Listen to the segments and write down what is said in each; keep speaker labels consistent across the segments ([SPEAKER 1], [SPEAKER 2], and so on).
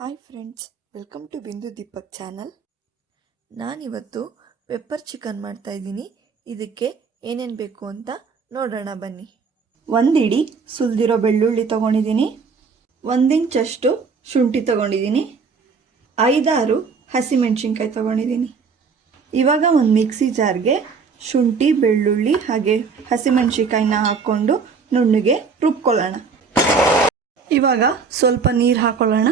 [SPEAKER 1] Hi friends welcome to Bindu Deepak channel ನಾನಿವತ್ತು pepper chicken ಮಾಡ್ತಾ ಇದ್ದೀನಿ. ಇದಕ್ಕೆ ಏನೇನು ಬೇಕು ಅಂತ ನೋಡೋಣ ಬನ್ನಿ. ಒಂದಿಡಿ ಸುಲಿದಿರೋ ಬೆಳ್ಳುಳ್ಳಿ ತೊಗೊಂಡಿದ್ದೀನಿ. ಒಂದು ಇಂಚಷ್ಟು ಶುಂಠಿ ತೊಗೊಂಡಿದ್ದೀನಿ. ಐದಾರು ಹಸಿಮೆಣ್ಸಿನ್ಕಾಯಿ ತೊಗೊಂಡಿದ್ದೀನಿ. ಇವಾಗ ಒಂದು ಮಿಕ್ಸಿ ಜಾರ್ಗೆ ಶುಂಠಿ, ಬೆಳ್ಳುಳ್ಳಿ ಹಾಗೆ ಹಸಿಮೆಣಸಿನ್ಕಾಯಿನ ಹಾಕ್ಕೊಂಡು ನುಣ್ಣಗೆ ರುಬ್ಕೊಳ್ಳೋಣ. ಇವಾಗ ಸ್ವಲ್ಪ ನೀರು ಹಾಕೊಳ್ಳೋಣ.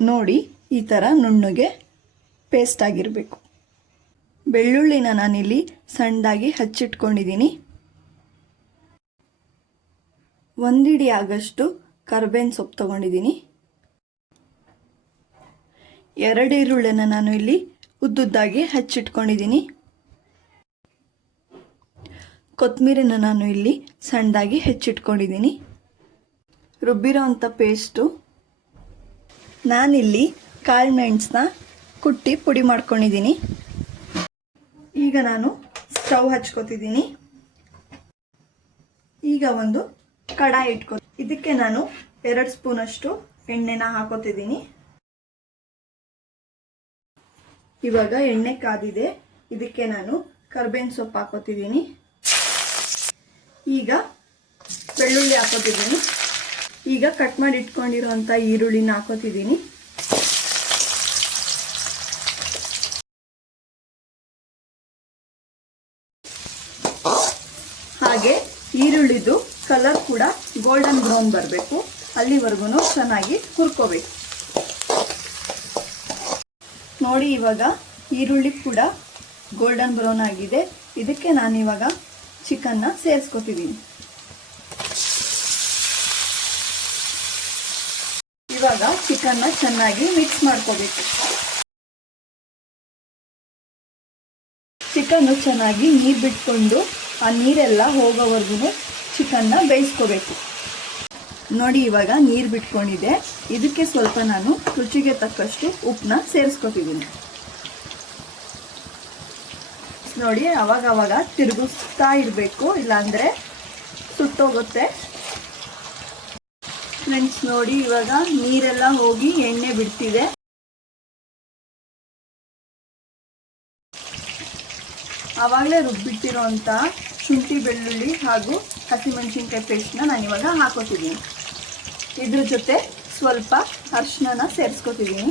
[SPEAKER 1] ನೋಡಿ ಈ ಥರ ನುಣ್ಣಗೆ ಪೇಸ್ಟ್ ಆಗಿರಬೇಕು. ಬೆಳ್ಳುಳ್ಳಿನ ನಾನಿಲ್ಲಿ ಸಣ್ಣದಾಗಿ ಹಚ್ಚಿಟ್ಕೊಂಡಿದ್ದೀನಿ ಒಂದಿಡಿ ಆಗಷ್ಟು ಕರ್ಬೇನ್ ಸೊಪ್ಪು ತಗೊಂಡಿದ್ದೀನಿ ಎರಡು ಈರುಳ್ಳಿನ ನಾನು ಇಲ್ಲಿ ಉದ್ದುದ್ದಾಗಿ ಹಚ್ಚಿಟ್ಕೊಂಡಿದ್ದೀನಿ ಕೊತ್ತಂಬರಿನ ನಾನು ಇಲ್ಲಿ ಸಣ್ಣದಾಗಿ ಹೆಚ್ಚಿಟ್ಕೊಂಡಿದ್ದೀನಿ ರುಬ್ಬಿರೋ ಅಂಥ ಪೇಸ್ಟು ನಾನಿಲ್ಲಿ ಕಾಳು ಮೆಣಸನ್ನ ಕುಟ್ಟಿ ಪುಡಿ ಮಾಡ್ಕೊಂಡಿದ್ದೀನಿ. ಈಗ ನಾನು ಸ್ಟವ್ ಹಚ್ಕೋತಿದ್ದೀನಿ. ಈಗ ಒಂದು ಕಡಾಯಿ ಇಟ್ಕೊ ಇದಕ್ಕೆ ನಾನು ಎರಡು ಸ್ಪೂನಷ್ಟು ಎಣ್ಣೆನ ಹಾಕೋತಿದ್ದೀನಿ. ಇವಾಗ ಎಣ್ಣೆ ಕಾದಿದೆ. ಇದಕ್ಕೆ ನಾನು ಕರ್ಬೇವಿನ ಸೊಪ್ಪು ಹಾಕೋತಿದ್ದೀನಿ. ಈಗ ಬೆಳ್ಳುಳ್ಳಿ ಹಾಕೋತಿದ್ದೀನಿ. ಈಗ ಕಟ್ ಮಾಡಿ ಇಟ್ಕೊಂಡಿರೋಂಥ ಈರುಳ್ಳಿನ ಹಾಕೋತಿದ್ದೀನಿ. ಹಾಗೆ ಈರುಳ್ಳಿದು ಕಲರ್ ಕೂಡ ಗೋಲ್ಡನ್ ಬ್ರೌನ್ ಬರಬೇಕು. ಅಲ್ಲಿವರೆಗೂ ಚೆನ್ನಾಗಿ ಹುರ್ಕೋಬೇಕು. ನೋಡಿ ಇವಾಗ ಈರುಳ್ಳಿ ಕೂಡ ಗೋಲ್ಡನ್ ಬ್ರೌನ್ ಆಗಿದೆ. ಇದಕ್ಕೆ ನಾನಿವಾಗ ಚಿಕನ್ನ ಸೇರಿಸ್ಕೊತಿದ್ದೀನಿ ಇವಾಗ ಚಿಕನ್ನ ಚೆನ್ನಾಗಿ ಮಿಕ್ಸ್ ಮಾಡ್ಕೋಬೇಕು. ಚಿಕನ್ನು ಚೆನ್ನಾಗಿ ನೀರು ಬಿಟ್ಕೊಂಡು ಆ ನೀರೆಲ್ಲ ಹೋಗೋವರೆಗೂ ಚಿಕನ್ನ ಬೇಯಿಸ್ಕೋಬೇಕು. ನೋಡಿ ಇವಾಗ ನೀರು ಬಿಟ್ಕೊಂಡಿದೆ. ಇದಕ್ಕೆ ಸ್ವಲ್ಪ ನಾನು ರುಚಿಗೆ ತಕ್ಕಷ್ಟು ಉಪ್ಪನ್ನ ಸೇರಿಸ್ಕೊತಿದ್ದೀನಿ. ನೋಡಿ ಅವಾಗವಾಗ ಅವಾಗ ತಿರುಗಿಸ್ತಾ ಇರಬೇಕು, ಇಲ್ಲಾಂದರೆ ಸುಟ್ಟೋಗುತ್ತೆ. ಫ್ರೆಂಡ್ಸ್ ನೋಡಿ, ಇವಾಗ ನೀರೆಲ್ಲ ಹೋಗಿ ಎಣ್ಣೆ ಬಿಡ್ತಿದೆ. ಆವಾಗಲೇ ರುಬ್ಬಿಟ್ಟಿರೋ ಅಂಥ ಶುಂಠಿ, ಬೆಳ್ಳುಳ್ಳಿ ಹಾಗೂ ಹಸಿಮೆಣಸಿನ್ಕಾಯಿ ಪೇಸ್ಟ್ನ ನಾನು ಇವಾಗ ಹಾಕೋತಿದ್ದೀನಿ. ಇದ್ರ ಜೊತೆ ಸ್ವಲ್ಪ ಅರಿಶಿನ ಸೇರಿಸ್ಕೋತಿದ್ದೀನಿ.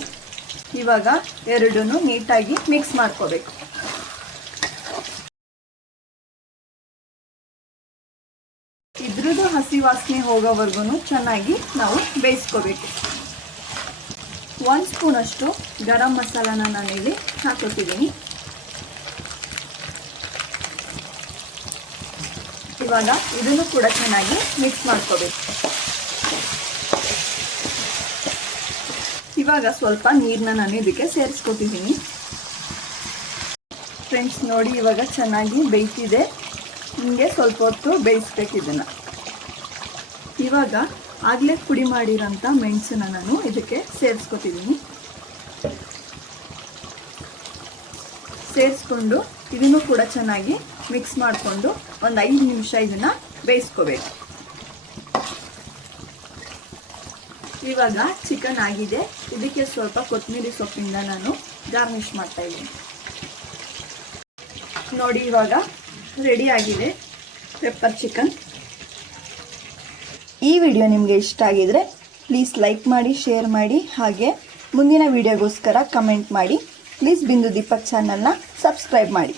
[SPEAKER 1] ಇವಾಗ ಎರಡೂ ನೀಟಾಗಿ ಮಿಕ್ಸ್ ಮಾಡ್ಕೋಬೇಕು. ವಾಸನೆ ಹೋಗೋವರೆಗೂ ಚೆನ್ನಾಗಿ ನಾವು ಬೇಯಿಸ್ಕೋಬೇಕು. ಒಂದು ಸ್ಪೂನಷ್ಟು ಗರಂ ಮಸಾಲಾನ ನಾನಿಲ್ಲಿ ಹಾಕೋತಿದ್ದೀನಿ. ಇವಾಗ ಇದನ್ನು ಕೂಡ ಚೆನ್ನಾಗಿ ಮಿಕ್ಸ್ ಮಾಡ್ಕೋಬೇಕು. ಇವಾಗ ಸ್ವಲ್ಪ ನೀರನ್ನ ನಾನು ಇದಕ್ಕೆ ಸೇರಿಸ್ಕೊತಿದ್ದೀನಿ. ಫ್ರೆಂಡ್ಸ್ ನೋಡಿ ಇವಾಗ ಚೆನ್ನಾಗಿ ಬೇಯ್ತಿದೆ. ಹಿಂಗೆ ಸ್ವಲ್ಪ ಹೊತ್ತು ಬೇಯಿಸ್ಬೇಕು ಇದನ್ನು. ಇವಾಗ ಆಗಲೇ ಪುಡಿ ಮಾಡಿರೋಂಥ ಮೆಣಸನ್ನ ನಾನು ಇದಕ್ಕೆ ಸೇರಿಸ್ಕೊತಿದ್ದೀನಿ. ಸೇರಿಸ್ಕೊಂಡು ಇದನ್ನು ಕೂಡ ಚೆನ್ನಾಗಿ ಮಿಕ್ಸ್ ಮಾಡಿಕೊಂಡು ಒಂದು ಐದು ನಿಮಿಷ ಇದನ್ನು ಬೇಯಿಸ್ಕೋಬೇಕು. ಇವಾಗ ಚಿಕನ್ ಆಗಿದೆ. ಇದಕ್ಕೆ ಸ್ವಲ್ಪ ಕೊತ್ತಂಬರಿ ಸೊಪ್ಪಿಂದ ನಾನು ಗಾರ್ನಿಷ್ ಮಾಡ್ತಾ ಇದ್ದೀನಿ. ನೋಡಿ ಇವಾಗ ರೆಡಿ ಆಗಿದೆ ಪೆಪ್ಪರ್ ಚಿಕನ್. ಈ ವಿಡಿಯೋ ನಿಮಗೆ ಇಷ್ಟ ಆಗಿದ್ರೆ ಪ್ಲೀಸ್ ಲೈಕ್ ಮಾಡಿ ಶೇರ್ ಮಾಡಿ, ಹಾಗೆ ಮುಂದಿನ ವಿಡಿಯೋಗೋಸ್ಕರ ಕಮೆಂಟ್ ಮಾಡಿ. ಪ್ಲೀಸ್ ಬಿಂದು ದೀಪಕ್ ಚಾನಲ್ನ ಸಬ್ಸ್ಕ್ರೈಬ್ ಮಾಡಿ.